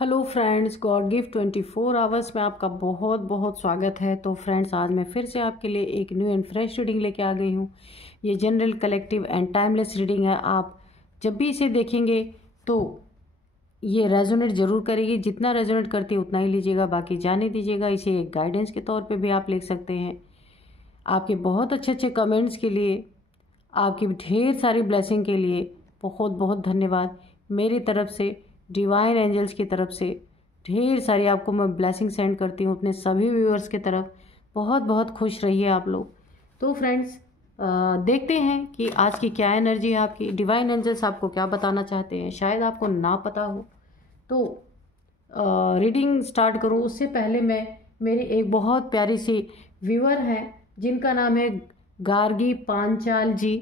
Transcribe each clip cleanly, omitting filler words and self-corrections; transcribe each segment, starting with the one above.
Hello friends, God gift 24 hours में आपका बहुत बहुत स्वागत है। तो फ्रेंड्स, आज मैं फिर से आपके लिए एक न्यू एंड फ्रेश रीडिंग लेके आ गई हूँ। ये general, collective and timeless reading है। आप जब भी इसे देखेंगे तो ये रेजोनेट ज़रूर करेगी। जितना रेजोनेट करती है उतना ही लीजिएगा, बाकी जाने दीजिएगा। इसे एक गाइडेंस के तौर पर भी आप ले सकते हैं। आपके बहुत अच्छे अच्छे कमेंट्स के लिए, आपकी ढेर सारी ब्लेसिंग के लिए बहुत बहुत धन्यवाद। मेरी तरफ से, डिवाइन एंजल्स की तरफ से ढेर सारी आपको मैं ब्लेसिंग सेंड करती हूँ अपने सभी व्यूअर्स की तरफ। बहुत बहुत खुश रहिए आप लोग। तो फ्रेंड्स, देखते हैं कि आज की क्या एनर्जी है आपकी। डिवाइन एंजल्स आपको क्या बताना चाहते हैं, शायद आपको ना पता हो। तो रीडिंग स्टार्ट करूँ उससे पहले मैं, मेरी एक बहुत प्यारी सी व्यूअर हैं जिनका नाम है गार्गी पांचाल जी।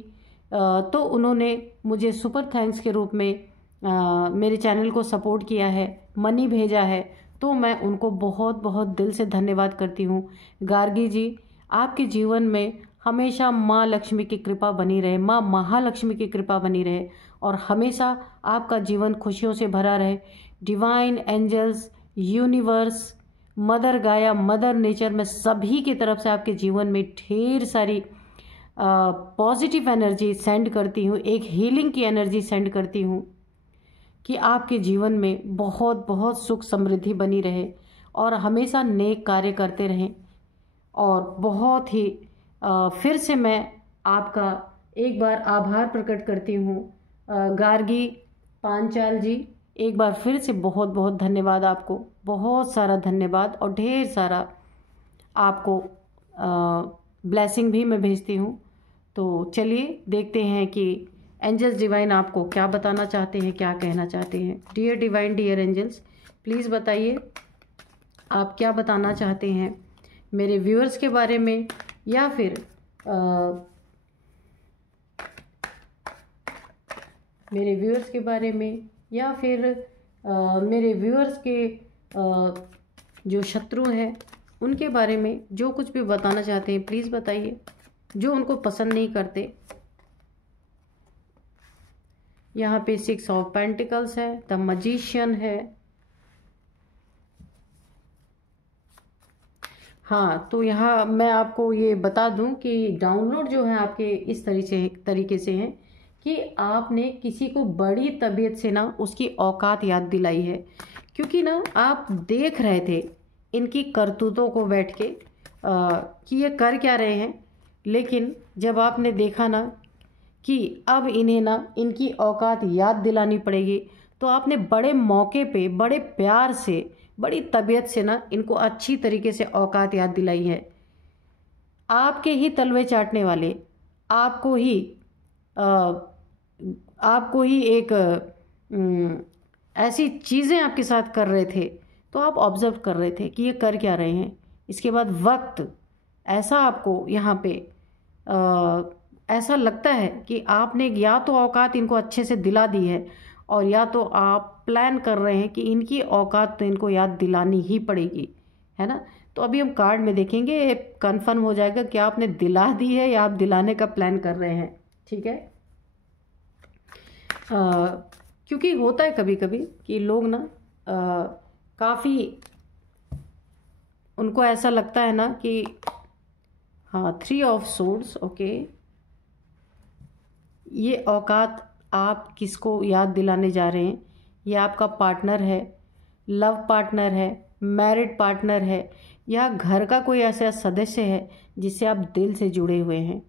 तो उन्होंने मुझे सुपर थैंक्स के रूप में मेरे चैनल को सपोर्ट किया है, मनी भेजा है। तो मैं उनको बहुत बहुत दिल से धन्यवाद करती हूँ। गार्गी जी, आपके जीवन में हमेशा माँ लक्ष्मी की कृपा बनी रहे, माँ महालक्ष्मी की कृपा बनी रहे और हमेशा आपका जीवन खुशियों से भरा रहे। डिवाइन एंजल्स, यूनिवर्स, मदर गाया, मदर नेचर में सभी की तरफ से आपके जीवन में ढेर सारी पॉजिटिव एनर्जी सेंड करती हूँ, एक हीलिंग की एनर्जी सेंड करती हूँ कि आपके जीवन में बहुत बहुत सुख समृद्धि बनी रहे और हमेशा नेक कार्य करते रहें। और बहुत ही फिर से मैं आपका एक बार आभार प्रकट करती हूँ। गार्गी पांचाल जी, एक बार फिर से बहुत बहुत धन्यवाद आपको, बहुत सारा धन्यवाद और ढेर सारा आपको ब्लेसिंग भी मैं भेजती हूँ। तो चलिए देखते हैं कि एंजल्स डिवाइन आपको क्या बताना चाहते हैं, क्या कहना चाहते हैं। Dear divine, dear angels, please बताइए आप क्या बताना चाहते हैं मेरे व्यूअर्स के बारे में, या फिर मेरे व्यूअर्स के बारे में, या फिर मेरे व्यूअर्स के जो शत्रु हैं उनके बारे में। जो कुछ भी बताना चाहते हैं प्लीज़ बताइए, जो उनको पसंद नहीं करते। यहाँ पे 6 ऑफ पेंटिकल्स है, द मैजिशियन है। हाँ, तो यहाँ मैं आपको ये बता दूं कि डाउनलोड जो है आपके इस तरीके से हैं कि आपने किसी को बड़ी तबीयत से ना उसकी औकात याद दिलाई है। क्योंकि ना आप देख रहे थे इनकी करतूतों को बैठ के कि ये कर क्या रहे हैं, लेकिन जब आपने देखा ना कि अब इन्हें ना इनकी औकात याद दिलानी पड़ेगी, तो आपने बड़े मौके पे, बड़े प्यार से, बड़ी तबीयत से ना इनको अच्छी तरीके से औकात याद दिलाई है। आपके ही तलवे चाटने वाले, आपको ही एक ऐसी चीज़ें आपके साथ कर रहे थे, तो आप ऑब्जर्व कर रहे थे कि ये कर क्या रहे हैं। इसके बाद वक्त ऐसा आपको यहाँ पे ऐसा लगता है कि आपने या तो औकात इनको अच्छे से दिला दी है, और या तो आप प्लान कर रहे हैं कि इनकी औकात तो इनको याद दिलानी ही पड़ेगी, है ना। तो अभी हम कार्ड में देखेंगे, कंफर्म हो जाएगा कि आपने दिला दी है या आप दिलाने का प्लान कर रहे हैं। ठीक है, क्योंकि होता है कभी कभी कि लोग ना काफ़ी, उनको ऐसा लगता है ना कि हाँ, 3 ऑफ सोर्ड्स, ओके, ये औकात आप किसको याद दिलाने जा रहे हैं। ये आपका पार्टनर है, लव पार्टनर है, मैरिड पार्टनर है, या घर का कोई ऐसा सदस्य है जिससे आप दिल से जुड़े हुए हैं,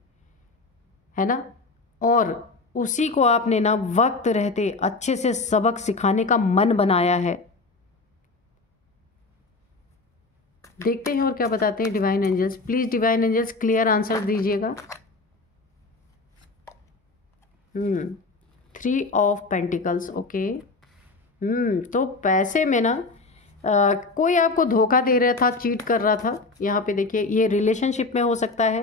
है ना। और उसी को आपने ना वक्त रहते अच्छे से सबक सिखाने का मन बनाया है। देखते हैं और क्या बताते हैं divine angels. Please divine angels clear answer दीजिएगा। 3 ऑफ पेंटिकल्स, ओके। तो पैसे में ना कोई आपको धोखा दे रहा था, चीट कर रहा था। यहाँ पे देखिए, ये रिलेशनशिप में हो सकता है,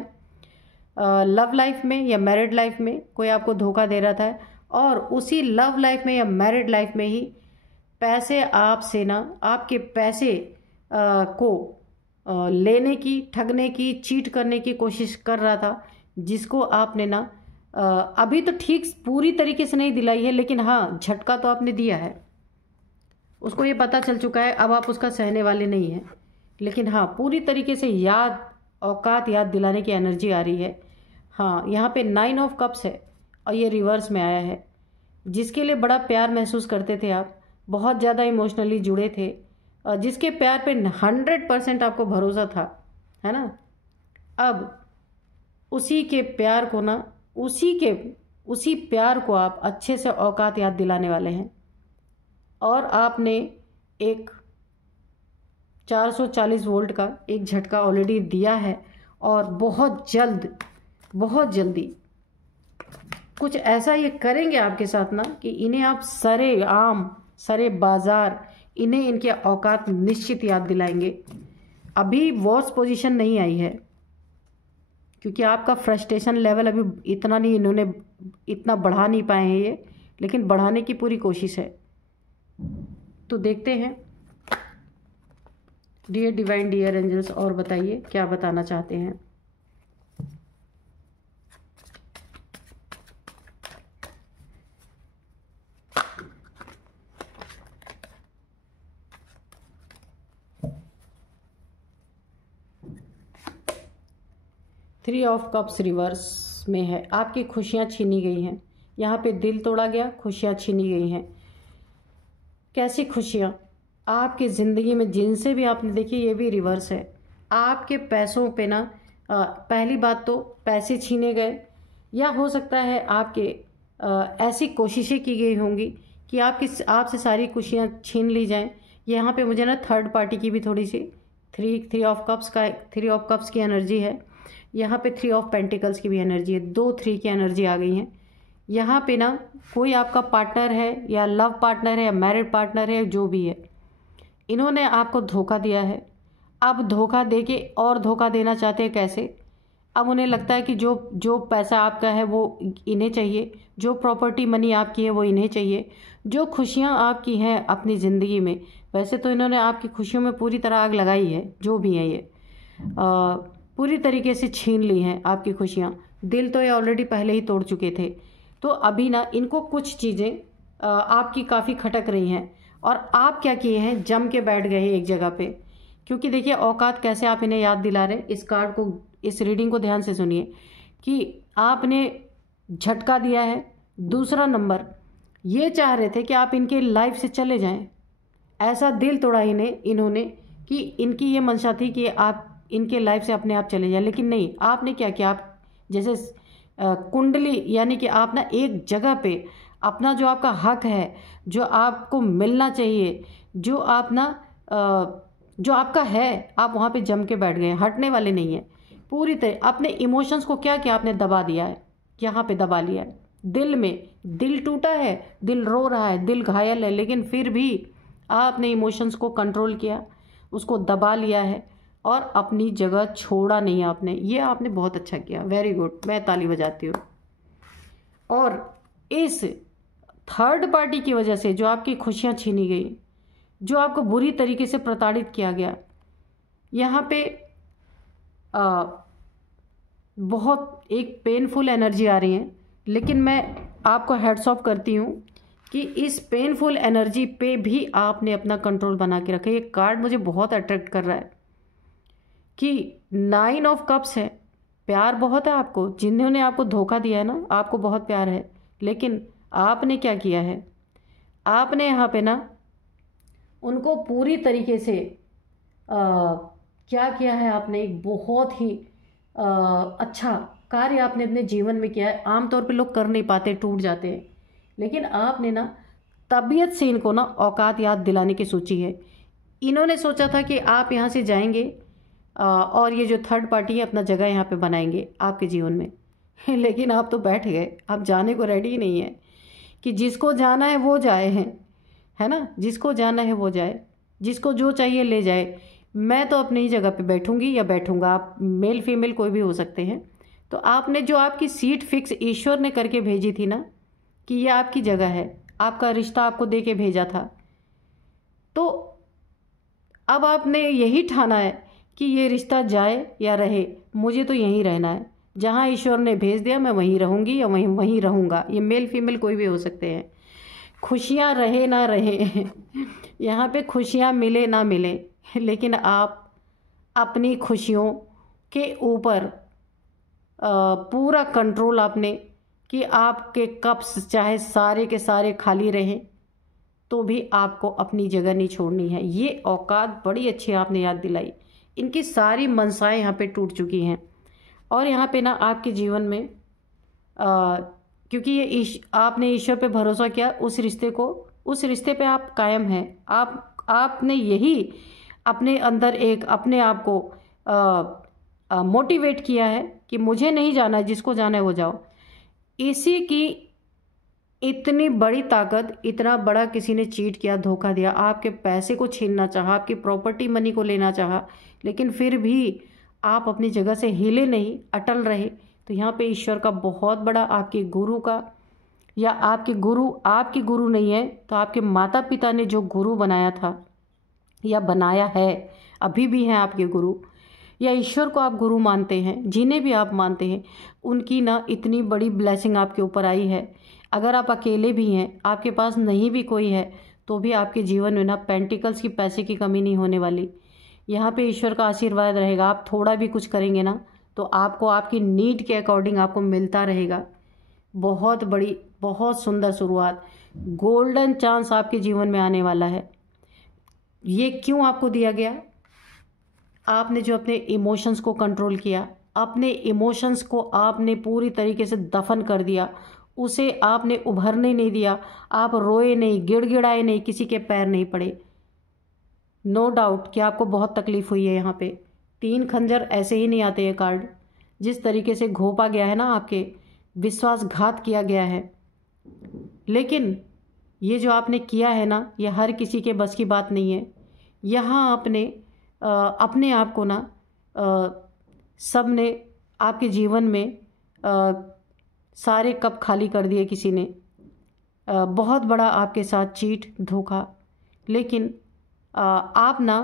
लव लाइफ में या मैरिड लाइफ में कोई आपको धोखा दे रहा था, और उसी लव लाइफ में या मैरिड लाइफ में ही पैसे आपसे ना, आपके पैसे को लेने की, ठगने की, चीट करने की कोशिश कर रहा था, जिसको आपने ना अभी तो ठीक पूरी तरीके से नहीं दिलाई है, लेकिन हाँ, झटका तो आपने दिया है। उसको ये पता चल चुका है, अब आप उसका सहने वाले नहीं हैं। लेकिन हाँ, पूरी तरीके से औकात याद दिलाने की एनर्जी आ रही है। हाँ, यहाँ पे 9 ऑफ कप्स है और ये रिवर्स में आया है। जिसके लिए बड़ा प्यार महसूस करते थे आप, बहुत ज़्यादा इमोशनली जुड़े थे, जिसके प्यार पे 100% आपको भरोसा था, है ना, अब उसी के प्यार को ना, उसी प्यार को आप अच्छे से औकात याद दिलाने वाले हैं। और आपने एक 440 वोल्ट का एक झटका ऑलरेडी दिया है और बहुत जल्दी कुछ ऐसा ये करेंगे आपके साथ ना कि इन्हें आप सरे बाजार, इन्हें इनके औकात निश्चित याद दिलाएंगे। अभी वॉर्स पोजीशन नहीं आई है क्योंकि आपका फ्रस्ट्रेशन लेवल अभी इतना नहीं, इन्होंने इतना बढ़ा नहीं पाए हैं ये, लेकिन बढ़ाने की पूरी कोशिश है। तो देखते हैं डियर डिवाइन, डियर एंजल्स, और बताइए क्या बताना चाहते हैं। थ्री ऑफ कप्स रिवर्स में है। आपकी खुशियाँ छीनी गई हैं, यहाँ पे दिल तोड़ा गया, खुशियाँ छीनी गई हैं। कैसी खुशियाँ? आपकी ज़िंदगी में जिनसे भी आपने, देखिए ये भी रिवर्स है, आपके पैसों पे ना, पहली बात तो पैसे छीने गए, या हो सकता है आपके ऐसी कोशिशें की गई होंगी कि आपसे सारी खुशियाँ छीन ली जाएं। यहाँ पे मुझे ना थर्ड पार्टी की भी थोड़ी सी थ्री ऑफ कप्स की एनर्जी है। यहाँ पे 3 ऑफ पेंटिकल्स की भी एनर्जी है। 2 3 की एनर्जी आ गई है। यहाँ पे ना कोई आपका पार्टनर है या लव पार्टनर है या मैरिड पार्टनर है, जो भी है, इन्होंने आपको धोखा दिया है। अब धोखा दे के और धोखा देना चाहते हैं। कैसे? अब उन्हें लगता है कि जो पैसा आपका है वो इन्हें चाहिए, जो प्रॉपर्टी मनी आपकी है वो इन्हें चाहिए, जो खुशियाँ आपकी हैं अपनी ज़िंदगी में, वैसे तो इन्होंने आपकी खुशियों में पूरी तरह आग लगाई है, जो भी है ये पूरी तरीके से छीन ली हैं आपकी खुशियाँ। दिल तो ये ऑलरेडी पहले ही तोड़ चुके थे। तो अभी ना इनको कुछ चीज़ें आपकी काफ़ी खटक रही हैं, और आप क्या किए हैं, जम के बैठ गए हैं एक जगह पे। क्योंकि देखिए औकात कैसे आप इन्हें याद दिला रहे हैं, इस कार्ड को, इस रीडिंग को ध्यान से सुनिए कि आपने झटका दिया है। दूसरा नंबर, ये चाह रहे थे कि आप इनके लाइफ से चले जाएं, ऐसा दिल तोड़ा इन्होंने कि इनकी ये मंशा थी कि आप इनके लाइफ से अपने आप चले जाएं। लेकिन नहीं, आपने क्या किया, आप जैसे कुंडली, यानी कि आप ना एक जगह पे अपना जो आपका हक है, जो आपको मिलना चाहिए, जो आपका है, आप वहाँ पे जम के बैठ गए, हटने वाले नहीं हैं। पूरी तरह अपने इमोशंस को क्या किया आपने, दबा दिया है, यहाँ पे दबा लिया है। दिल टूटा है, दिल रो रहा है, दिल घायल है, लेकिन फिर भी आपने इमोशंस को कंट्रोल किया, उसको दबा लिया है और अपनी जगह छोड़ा नहीं आपने। ये आपने बहुत अच्छा किया, वेरी गुड, मैं ताली बजाती हूँ। और इस थर्ड पार्टी की वजह से जो आपकी खुशियाँ छीनी गई, जो आपको बुरी तरीके से प्रताड़ित किया गया, यहाँ पे बहुत एक पेनफुल एनर्जी आ रही है। लेकिन मैं आपको हेड्स ऑफ करती हूँ कि इस पेनफुल एनर्जी पे भी आपने अपना कंट्रोल बना के रखा है। ये कार्ड मुझे बहुत अट्रैक्ट कर रहा है कि 9 ऑफ कप्स है। प्यार बहुत है आपको, जिन्होंने आपको धोखा दिया है ना, आपको बहुत प्यार है। लेकिन आपने क्या किया है, आपने यहाँ पे ना उनको पूरी तरीके से क्या किया है, आपने एक बहुत ही अच्छा कार्य आपने अपने जीवन में किया है। आमतौर पे लोग कर नहीं पाते, टूट जाते हैं, लेकिन आपने ना तबीयत से इनको ना औकात याद दिलाने की सोची है। इन्होंने सोचा था कि आप यहाँ से जाएंगे और ये जो थर्ड पार्टी है अपना जगह यहाँ पे बनाएंगे आपके जीवन में लेकिन आप तो बैठ गए, आप जाने को रेडी ही नहीं है कि जिसको जाना है वो जाए, है ना, जिसको जाना है वो जाए, जिसको जो चाहिए ले जाए। मैं तो अपनी ही जगह पे बैठूंगी या बैठूंगा, आप मेल फीमेल कोई भी हो सकते हैं। तो आपने जो आपकी सीट फिक्स ईश्वर ने करके भेजी थी ना कि ये आपकी जगह है, आपका रिश्ता आपको दे के भेजा था, तो अब आपने यही ठाना है कि ये रिश्ता जाए या रहे, मुझे तो यहीं रहना है। जहाँ ईश्वर ने भेज दिया मैं वहीं रहूँगी या वहीं रहूँगा। ये मेल फीमेल कोई भी हो सकते हैं, खुशियाँ रहे ना रहे यहाँ पे खुशियाँ मिले ना मिले, लेकिन आप अपनी खुशियों के ऊपर पूरा कंट्रोल आपने, कि आपके कप्स चाहे सारे के सारे खाली रहें तो भी आपको अपनी जगह नहीं छोड़नी है। ये औकात बड़ी अच्छी आपने याद दिलाई। इनकी सारी मनसाएं यहाँ पे टूट चुकी हैं। और यहाँ पे ना आपके जीवन में क्योंकि ये आपने ईश्वर पे भरोसा किया, उस रिश्ते पे आप कायम हैं। आपने यही अपने अंदर एक अपने आप को मोटिवेट किया है कि मुझे नहीं जाना, जिसको जाना है वो जाओ। इसी की इतनी बड़ी ताकत, इतना बड़ा किसी ने चीट किया, धोखा दिया, आपके पैसे को छीनना चाहा, आपकी प्रॉपर्टी मनी को लेना चाहा, लेकिन फिर भी आप अपनी जगह से हिले नहीं, अटल रहे। तो यहाँ पे ईश्वर का बहुत बड़ा, आपके गुरु का, या आपके गुरु नहीं है तो आपके माता पिता ने जो गुरु बनाया था या बनाया है, अभी भी हैं आपके गुरु, या ईश्वर को आप गुरु मानते हैं, जिन्हें भी आप मानते हैं, उनकी ना इतनी बड़ी ब्लेसिंग आपके ऊपर आई है। अगर आप अकेले भी हैं, आपके पास नहीं भी कोई है, तो भी आपके जीवन में ना पेंटिकल्स की, पैसे की कमी नहीं होने वाली। यहाँ पे ईश्वर का आशीर्वाद रहेगा। आप थोड़ा भी कुछ करेंगे ना तो आपको आपकी नीड के अकॉर्डिंग आपको मिलता रहेगा। बहुत बड़ी, बहुत सुंदर शुरुआत, गोल्डन चांस आपके जीवन में आने वाला है। ये क्यों आपको दिया गया? आपने जो अपने इमोशंस को कंट्रोल किया, अपने इमोशंस को आपने पूरी तरीके से दफन कर दिया, उसे आपने उभरने नहीं दिया। आप रोए नहीं, गिड़गिड़ाए नहीं, किसी के पैर नहीं पड़े। नो डाउट कि आपको बहुत तकलीफ हुई है। यहाँ पे 3 खंजर ऐसे ही नहीं आते ये कार्ड। जिस तरीके से घोंपा गया है ना, आपके विश्वासघात किया गया है, लेकिन ये जो आपने किया है ना, ये हर किसी के बस की बात नहीं है। यहाँ आपने अपने आप को ना सब ने आपके जीवन में सारे कप खाली कर दिए किसी ने। बहुत बड़ा आपके साथ चीट, धोखा, लेकिन आप ना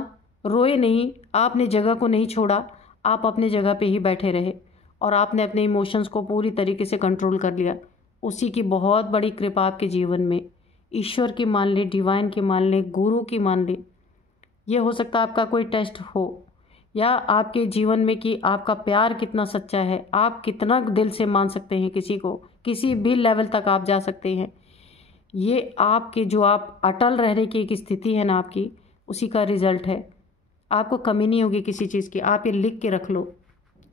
रोए नहीं, आपने जगह को नहीं छोड़ा, आप अपने जगह पे ही बैठे रहे और आपने अपने इमोशंस को पूरी तरीके से कंट्रोल कर लिया। उसी की बहुत बड़ी कृपा आपके जीवन में, ईश्वर की मान ले, डिवाइन की मान ले, गुरु की मान ले। ये हो सकता है आपका कोई टेस्ट हो, या आपके जीवन में कि आपका प्यार कितना सच्चा है, आप कितना दिल से मान सकते हैं किसी को, किसी भी लेवल तक आप जा सकते हैं। ये आपके जो आप अटल रहने की एक स्थिति है ना आपकी, उसी का रिजल्ट है। आपको कमी नहीं होगी किसी चीज़ की। आप ये लिख के रख लो।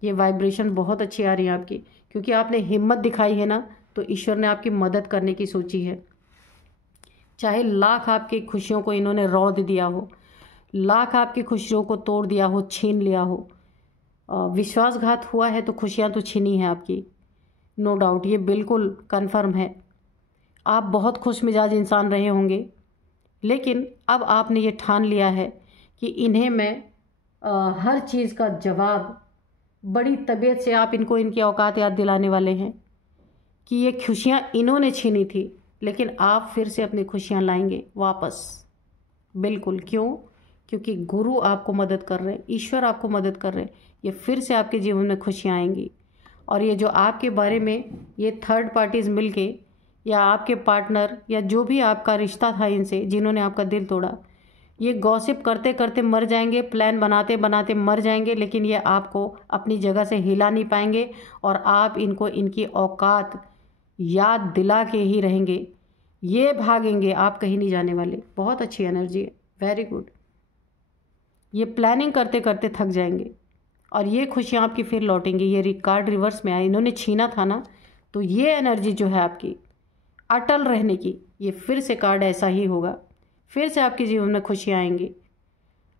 ये वाइब्रेशन बहुत अच्छी आ रही है आपकी, क्योंकि आपने हिम्मत दिखाई है ना, तो ईश्वर ने आपकी मदद करने की सोची है। चाहे लाख आपकी खुशियों को इन्होंने रौंद दिया हो, लाख आपकी खुशियों को तोड़ दिया हो, छीन लिया हो, विश्वासघात हुआ है तो खुशियां तो छीनी है आपकी, नो डाउट। ये बिल्कुल कन्फर्म है। आप बहुत खुश मिजाज इंसान रहे होंगे, लेकिन अब आपने ये ठान लिया है कि इन्हें मैं हर चीज़ का जवाब, बड़ी तबीयत से आप इनको इनकी औकात याद दिलाने वाले हैं कि ये खुशियाँ इन्होंने छीनी थी, लेकिन आप फिर से अपनी खुशियाँ लाएंगे वापस। बिल्कुल। क्यों? क्योंकि गुरु आपको मदद कर रहे हैं, ईश्वर आपको मदद कर रहे हैं। ये फिर से आपके जीवन में खुशियाँ आएंगी। और ये जो आपके बारे में ये थर्ड पार्टीज़ मिलके, या आपके पार्टनर, या जो भी आपका रिश्ता था इनसे, जिन्होंने आपका दिल तोड़ा, ये गॉसिप करते करते मर जाएंगे, प्लान बनाते बनाते मर जाएंगे, लेकिन ये आपको अपनी जगह से हिला नहीं पाएंगे और आप इनको इनकी औकात याद दिला के ही रहेंगे। ये भागेंगे, आप कहीं नहीं जाने वाले। बहुत अच्छी एनर्जी है, वेरी गुड। ये प्लानिंग करते करते थक जाएंगे और ये खुशियाँ आपकी फिर लौटेंगी। ये कार्ड रिवर्स में आया, इन्होंने छीना था ना, तो ये एनर्जी जो है आपकी अटल रहने की, ये फिर से कार्ड ऐसा ही होगा। फिर से आपके जीवन में खुशियाँ आएंगी।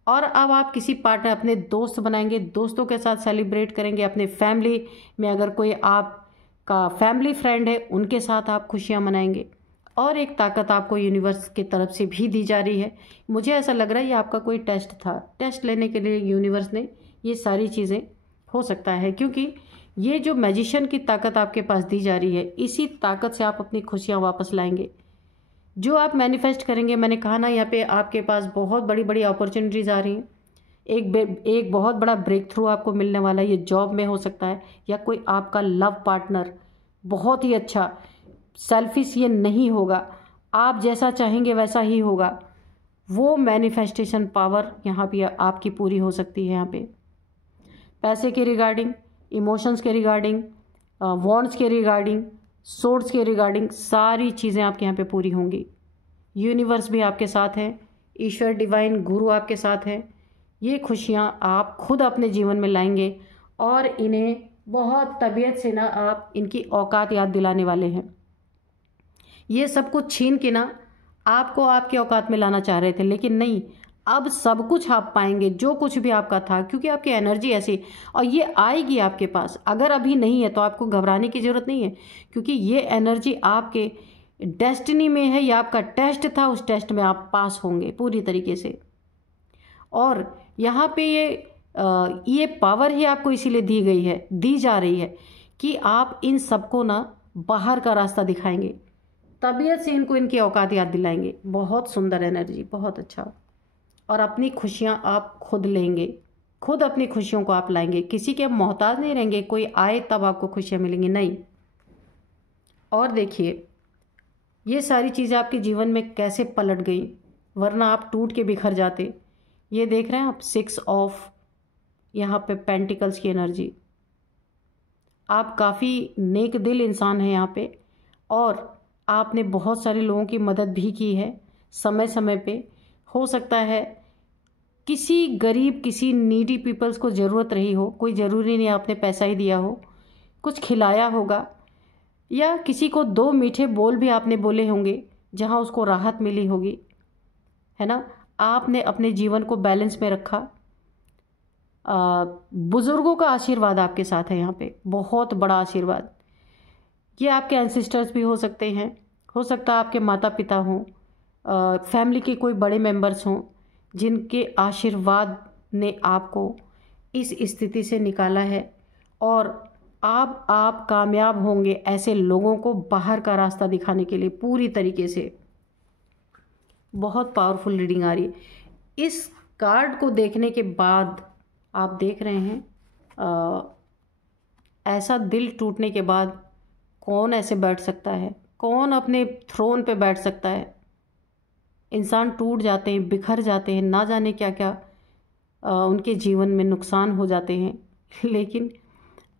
और अब आप किसी पार्टनर, अपने दोस्त बनाएंगे, दोस्तों के साथ सेलिब्रेट करेंगे। अपने फैमिली में अगर कोई आपका फैमिली फ्रेंड है, उनके साथ आप खुशियाँ मनाएंगे। और एक ताकत आपको यूनिवर्स की तरफ से भी दी जा रही है। मुझे ऐसा लग रहा है ये आपका कोई टेस्ट था, टेस्ट लेने के लिए यूनिवर्स ने ये सारी चीज़ें, हो सकता है, क्योंकि ये जो मैजिशियन की ताकत आपके पास दी जा रही है, इसी ताकत से आप अपनी खुशियाँ वापस लाएंगे। जो आप मैनिफेस्ट करेंगे, मैंने कहा ना, यहाँ पे आपके पास बहुत बड़ी बड़ी अपॉर्चुनिटीज़ आ रही हैं। एक बहुत बड़ा ब्रेक थ्रू आपको मिलने वाला है। ये जॉब में हो सकता है, या कोई आपका लव पार्टनर बहुत ही अच्छा, सेल्फिश ये नहीं होगा, आप जैसा चाहेंगे वैसा ही होगा। वो मैनिफेस्टेशन पावर यहाँ पे आपकी पूरी हो सकती है। यहाँ पे पैसे के रिगार्डिंग, इमोशंस के रिगार्डिंग, वॉन्ट्स के रिगार्डिंग, सोर्स के रिगार्डिंग सारी चीज़ें आपके यहाँ पे पूरी होंगी। यूनिवर्स भी आपके साथ है, ईश्वर डिवाइन गुरु आपके साथ है। ये खुशियाँ आप खुद अपने जीवन में लाएंगे और इन्हें बहुत तबीयत से ना आप इनकी औकात याद दिलाने वाले हैं। ये सब कुछ छीन के ना आपको आपकी औकात में लाना चाह रहे थे, लेकिन नहीं, अब सब कुछ आप पाएंगे जो कुछ भी आपका था, क्योंकि आपकी एनर्जी ऐसी, और ये आएगी आपके पास। अगर अभी नहीं है तो आपको घबराने की ज़रूरत नहीं है, क्योंकि ये एनर्जी आपके डेस्टिनी में है। ये आपका टेस्ट था, उस टेस्ट में आप पास होंगे पूरी तरीके से। और यहाँ पे ये पावर ही आपको इसीलिए दी गई है, दी जा रही है कि आप इन सबको ना बाहर का रास्ता दिखाएंगे, तबीयत से इनको इनकी औकात याद दिलाएंगे। बहुत सुंदर एनर्जी, बहुत अच्छा। और अपनी खुशियाँ आप खुद लेंगे, खुद अपनी खुशियों को आप लाएंगे, किसी के मोहताज नहीं रहेंगे, कोई आए तब आपको खुशियाँ मिलेंगी, नहीं। और देखिए ये सारी चीज़ें आपके जीवन में कैसे पलट गई, वरना आप टूट के बिखर जाते। ये देख रहे हैं आप 6 ऑफ यहाँ पे पेंटिकल्स की एनर्जी। आप काफ़ी नेक दिल इंसान हैं यहाँ पे, और आपने बहुत सारे लोगों की मदद भी की है समय समय पे। हो सकता है किसी गरीब, किसी नीडी पीपल्स को ज़रूरत रही हो, कोई ज़रूरी नहीं आपने पैसा ही दिया हो, कुछ खिलाया होगा, या किसी को 2 मीठे बोल भी आपने बोले होंगे जहाँ उसको राहत मिली होगी, है ना। आपने अपने जीवन को बैलेंस में रखा। बुज़ुर्गों का आशीर्वाद आपके साथ है यहाँ पे, बहुत बड़ा आशीर्वाद। ये आपके एंसेस्टर्स भी हो सकते हैं, हो सकता है आपके माता पिता हों, फैमिली के कोई बड़े मेंबर्स हों, जिनके आशीर्वाद ने आपको इस स्थिति से निकाला है। और आप कामयाब होंगे ऐसे लोगों को बाहर का रास्ता दिखाने के लिए पूरी तरीके से। बहुत पावरफुल रीडिंग आ रही है। इस कार्ड को देखने के बाद आप देख रहे हैं ऐसा दिल टूटने के बाद कौन ऐसे बैठ सकता है, कौन अपने थ्रोन पे बैठ सकता है। इंसान टूट जाते हैं, बिखर जाते हैं, ना जाने क्या क्या उनके जीवन में नुकसान हो जाते हैं, लेकिन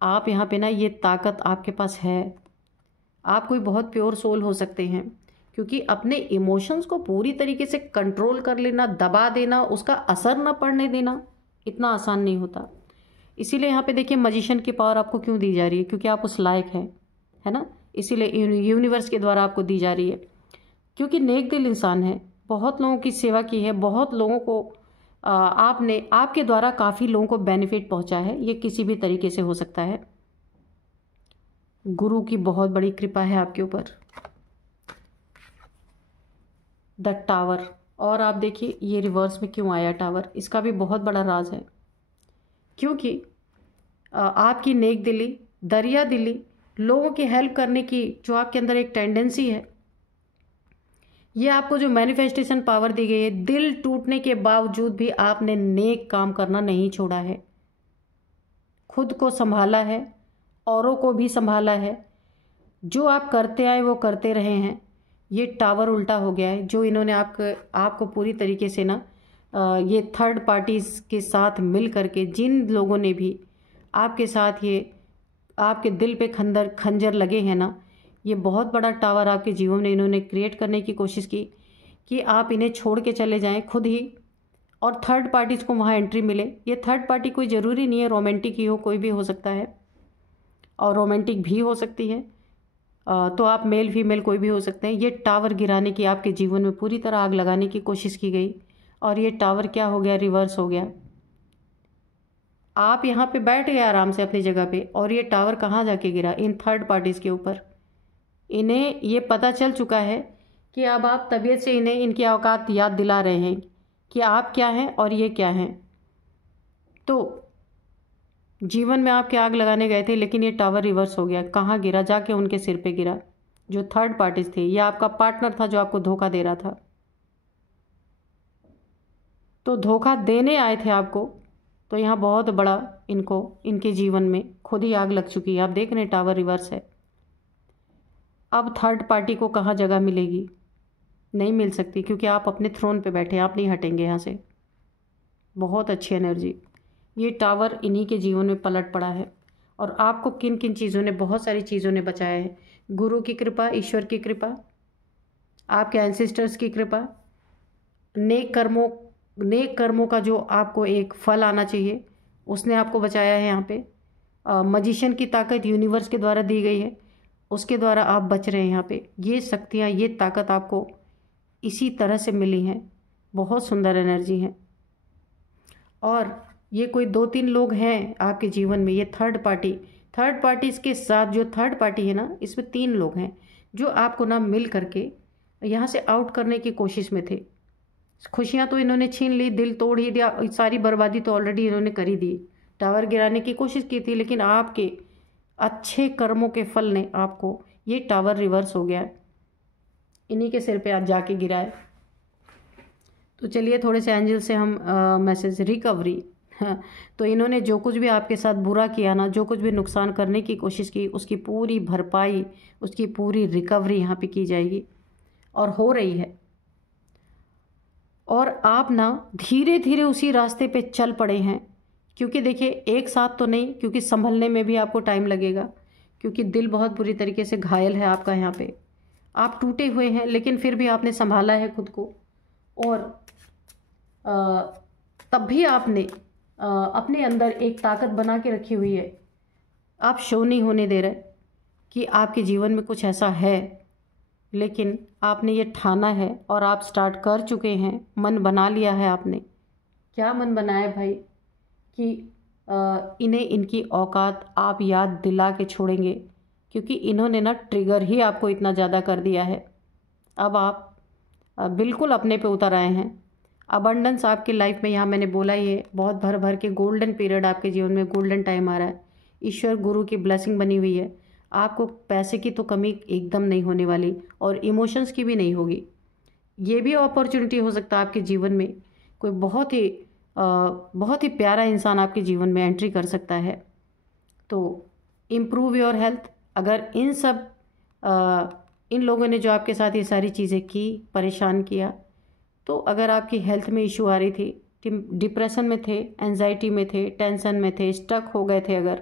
आप यहाँ पे ना ये ताकत आपके पास है। आप कोई बहुत प्योर सोल हो सकते हैं, क्योंकि अपने इमोशंस को पूरी तरीके से कंट्रोल कर लेना, दबा देना, उसका असर ना पड़ने देना इतना आसान नहीं होता। इसीलिए यहाँ पे देखिए मजिशियन की पावर आपको क्यों दी जा रही है, क्योंकि आप उस लायक हैं, है ना। इसीलिए यूनिवर्स के द्वारा आपको दी जा रही है, क्योंकि नेक दिल इंसान है, बहुत लोगों की सेवा की है, बहुत लोगों को आपने, आपके द्वारा काफ़ी लोगों को बेनिफिट पहुंचा है। ये किसी भी तरीके से हो सकता है। गुरु की बहुत बड़ी कृपा है आपके ऊपर। The tower. और आप देखिए ये रिवर्स में क्यों आया टावर, इसका भी बहुत बड़ा राज है, क्योंकि आपकी नेक दिली, दरिया दिली, लोगों की हेल्प करने की जो आपके अंदर एक टेंडेंसी है, ये आपको जो मैनिफेस्टेशन पावर दी गई है, दिल टूटने के बावजूद भी आपने नेक काम करना नहीं छोड़ा है, खुद को संभाला है, औरों को भी संभाला है। जो आप करते आए वो करते रहे हैं। ये टावर उल्टा हो गया है, जो इन्होंने आपको पूरी तरीके से ना ये थर्ड पार्टीज़ के साथ मिल करके, जिन लोगों ने भी आपके साथ ये आपके दिल पे खंजर लगे हैं ना, ये बहुत बड़ा टावर आपके जीवन में इन्होंने क्रिएट करने की कोशिश की कि आप इन्हें छोड़ के चले जाएं खुद ही, और थर्ड पार्टीज़ को वहाँ एंट्री मिले। ये थर्ड पार्टी कोई ज़रूरी नहीं है रोमांटिक ही हो, कोई भी हो सकता है, और रोमांटिक भी हो सकती है, तो आप मेल फीमेल कोई भी हो सकते हैं। ये टावर गिराने की, आपके जीवन में पूरी तरह आग लगाने की कोशिश की गई, और ये टावर क्या हो गया, रिवर्स हो गया। आप यहाँ पे बैठ गए आराम से अपनी जगह पे, और ये टावर कहाँ जाके गिरा, इन थर्ड पार्टीज़ के ऊपर। इन्हें ये पता चल चुका है कि अब आप तबीयत से इन्हें इनकी औकात याद दिला रहे हैं कि आप क्या हैं और ये क्या हैं। तो जीवन में आपके आग लगाने गए थे, लेकिन ये टावर रिवर्स हो गया। कहाँ गिरा, जाके उनके सिर पे गिरा, जो थर्ड पार्टीज थे। ये आपका पार्टनर था जो आपको धोखा दे रहा था। तो धोखा देने आए थे आपको, तो यहाँ बहुत बड़ा इनको, इनके जीवन में खुद ही आग लग चुकी है। आप देख रहे हैं टावर रिवर्स है। अब थर्ड पार्टी को कहाँ जगह मिलेगी, नहीं मिल सकती, क्योंकि आप अपने थ्रोन पे बैठे हैं, आप नहीं हटेंगे यहाँ से। बहुत अच्छी एनर्जी। ये टावर इन्हीं के जीवन में पलट पड़ा है। और आपको किन किन चीज़ों ने, बहुत सारी चीज़ों ने बचाया है। गुरु की कृपा, ईश्वर की कृपा, आपके एंसेस्टर्स की कृपा, नेक कर्मों का जो आपको एक फल आना चाहिए, उसने आपको बचाया है यहाँ पे। मजिशियन की ताकत यूनिवर्स के द्वारा दी गई है, उसके द्वारा आप बच रहे हैं यहाँ पे। ये शक्तियाँ, ये ताकत आपको इसी तरह से मिली हैं। बहुत सुंदर एनर्जी है। और ये कोई 2-3 लोग हैं आपके जीवन में, ये थर्ड पार्टी इसके साथ, जो थर्ड पार्टी है ना, इसमें 3 लोग हैं जो आपको ना मिल करके यहाँ से आउट करने की कोशिश में थे। खुशियाँ तो इन्होंने छीन ली, दिल तोड़ ही दिया, सारी बर्बादी तो ऑलरेडी इन्होंने कर ही दी। टावर गिराने की कोशिश की थी, लेकिन आपके अच्छे कर्मों के फल ने आपको, ये टावर रिवर्स हो गया, इन्हीं के सिर पे आज जाके गिरा है। तो चलिए थोड़े से एंजल से हम मैसेज रिकवरी। हाँ, तो इन्होंने जो कुछ भी आपके साथ बुरा किया ना, जो कुछ भी नुकसान करने की कोशिश की, उसकी पूरी भरपाई, उसकी पूरी रिकवरी यहाँ पे की जाएगी और हो रही है। और आप ना धीरे धीरे उसी रास्ते पे चल पड़े हैं, क्योंकि देखिए एक साथ तो नहीं, क्योंकि संभलने में भी आपको टाइम लगेगा, क्योंकि दिल बहुत बुरी तरीके से घायल है आपका यहाँ पे। आप टूटे हुए हैं, लेकिन फिर भी आपने संभाला है खुद को। और तब भी आपने अपने अंदर एक ताकत बना के रखी हुई है। आप शो नहीं होने दे रहे कि आपके जीवन में कुछ ऐसा है, लेकिन आपने ये ठाना है और आप स्टार्ट कर चुके हैं। मन बना लिया है आपने। क्या मन बनाया भाई कि इन्हें इनकी औकात आप याद दिला के छोड़ेंगे, क्योंकि इन्होंने ना ट्रिगर ही आपको इतना ज़्यादा कर दिया है। अब आप बिल्कुल अपने पे उतर आए हैं। अबंडेंस आपकी लाइफ में, यहाँ मैंने बोला ही है, बहुत भर भर के गोल्डन पीरियड आपके जीवन में, गोल्डन टाइम आ रहा है। ईश्वर गुरु की ब्लेसिंग बनी हुई है। आपको पैसे की तो कमी एकदम नहीं होने वाली, और इमोशंस की भी नहीं होगी। ये भी अपॉर्चुनिटी हो सकता है आपके जीवन में, कोई बहुत ही प्यारा इंसान आपके जीवन में एंट्री कर सकता है। तो इम्प्रूव योर हेल्थ। अगर इन लोगों ने जो आपके साथ ये सारी चीज़ें की, परेशान किया, तो अगर आपकी हेल्थ में इशू आ रही थी, डिप्रेशन में थे, एंजाइटी में थे, टेंशन में थे, स्टक हो गए थे, अगर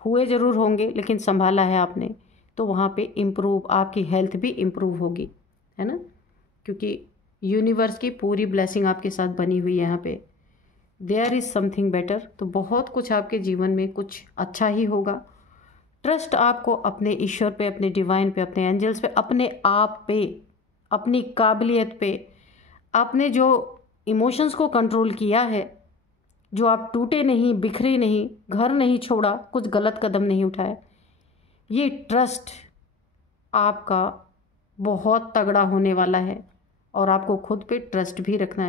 हुए ज़रूर होंगे, लेकिन संभाला है आपने, तो वहाँ पे इम्प्रूव, आपकी हेल्थ भी इम्प्रूव होगी, है ना, क्योंकि यूनिवर्स की पूरी ब्लेसिंग आपके साथ बनी हुई है यहाँ पे। There is something better. तो बहुत कुछ आपके जीवन में कुछ अच्छा ही होगा। ट्रस्ट आपको अपने ईश्वर पे, अपने डिवाइन पे, अपने एंजल्स पे, अपने आप पे, अपनी काबिलियत पे, आपने जो इमोशंस को कंट्रोल किया है, जो आप टूटे नहीं, बिखरे नहीं, घर नहीं छोड़ा, कुछ गलत कदम नहीं उठाया, ये ट्रस्ट आपका बहुत तगड़ा होने वाला है। और आपको खुद पे ट्रस्ट भी रखना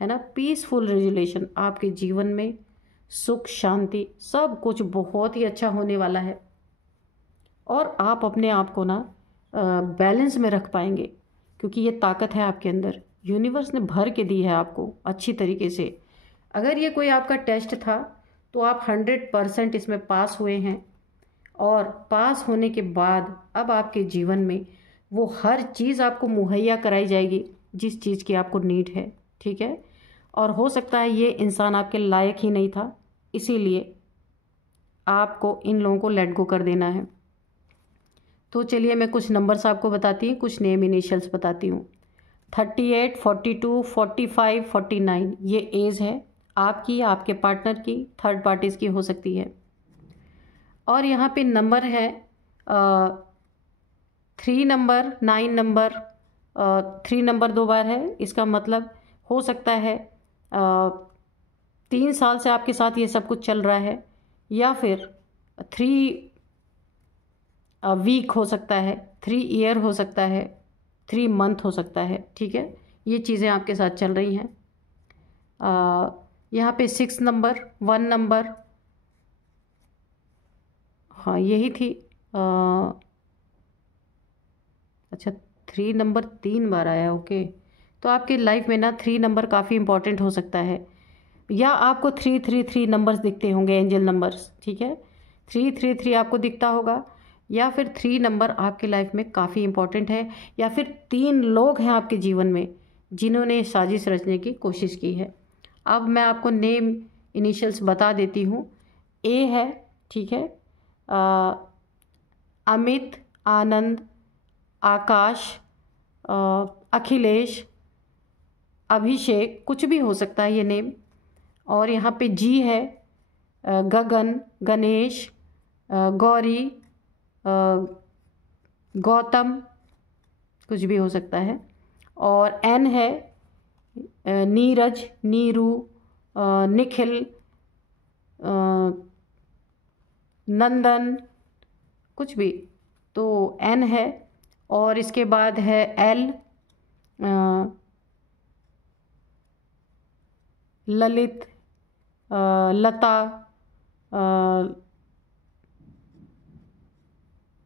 है ना। पीसफुल रिजोल्यूशन आपके जीवन में, सुख शांति सब कुछ बहुत ही अच्छा होने वाला है। और आप अपने आप को ना बैलेंस में रख पाएंगे, क्योंकि ये ताकत है आपके अंदर, यूनिवर्स ने भर के दी है आपको अच्छी तरीके से। अगर ये कोई आपका टेस्ट था, तो आप 100% इसमें पास हुए हैं। और पास होने के बाद अब आपके जीवन में वो हर चीज़ आपको मुहैया कराई जाएगी जिस चीज़ की आपको नीड है, ठीक है। और हो सकता है ये इंसान आपके लायक ही नहीं था, इसीलिए आपको इन लोगों को लेट गो कर देना है। तो चलिए मैं कुछ नंबर्स आपको बताती हूँ, कुछ नेम इनिशियल्स बताती हूँ। 38, 42, 45, 49 ये एज है आपकी, आपके पार्टनर की, थर्ड पार्टीज़ की हो सकती है। और यहाँ पे नंबर है 3 नंबर, 9 नंबर, 3 नंबर 2 बार है। इसका मतलब हो सकता है 3 साल से आपके साथ ये सब कुछ चल रहा है, या फिर 3 वीक हो सकता है, 3 ईयर हो सकता है, 3 मंथ हो सकता है, ठीक है। ये चीज़ें आपके साथ चल रही हैं। यहाँ पे 6 नंबर, 1 नंबर, हाँ यही थी। अच्छा 3 नंबर 3 बार आया, ओके। तो आपकी लाइफ में ना 3 नंबर काफ़ी इंपॉर्टेंट हो सकता है, या आपको 333 नंबर्स दिखते होंगे, एंजल नंबर्स, ठीक है। 333 आपको दिखता होगा, या फिर 3 नंबर आपकी लाइफ में काफ़ी इम्पोर्टेंट है, या फिर 3 लोग हैं आपके जीवन में जिन्होंने साजिश रचने की कोशिश की है। अब मैं आपको नेम इनिशियल्स बता देती हूँ। ए है, ठीक है, अमित, आनंद, आकाश, अखिलेश, अभिषेक, कुछ भी हो सकता है ये नेम। और यहाँ पे जी है, गगन, गणेश, गौरी, गौतम, कुछ भी हो सकता है। और एन है, नीरज, नीरू, निखिल, नंदन, कुछ भी, तो एन है। और इसके बाद है एल, ललित, लता,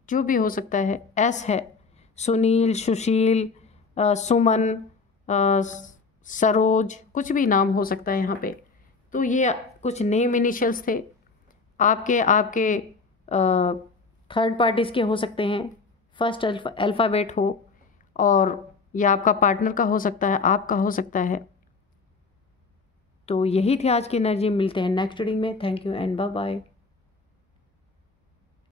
जो भी हो सकता है। एस है, सुनील, सुशील, सुमन, सरोज, कुछ भी नाम हो सकता है यहाँ पे। तो ये कुछ नेम इनिशियल्स थे। आपके थर्ड पार्टीज़ के हो सकते हैं, फर्स्ट अल्फ़ाबेट हो, और या आपका पार्टनर का हो सकता है, आपका हो सकता है। तो यही थी आज की एनर्जी। मिलते हैं नेक्स्ट रीडिंग में। Thank you and bye bye.